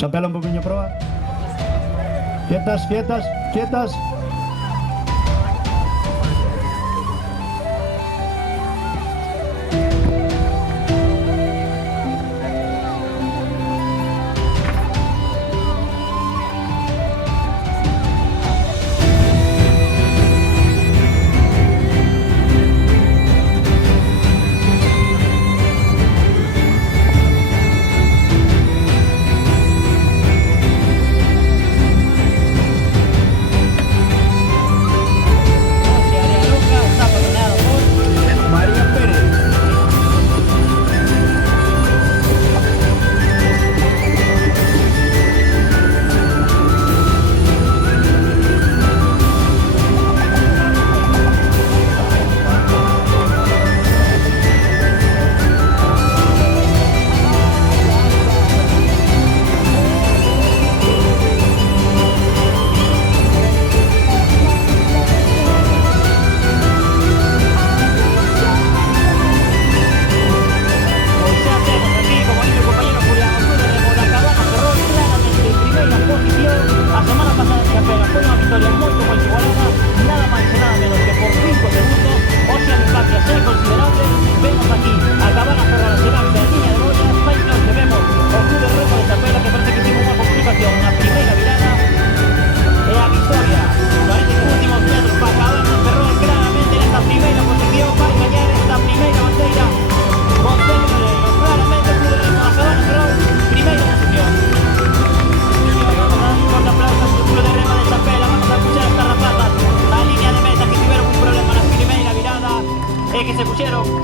Chapela un poquinho proba. Quietas, quietas, quietas.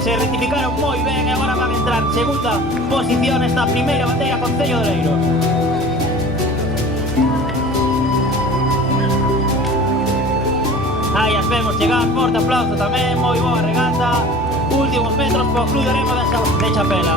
Se rectificaron moi ben e agora van a entrar en segunda posición esta primeira bandeira Concello de Oleiros. Aí as vemos chegar, forte aplauso tamén, moi boa regata. Últimos metros co Club de Remo de Chapela.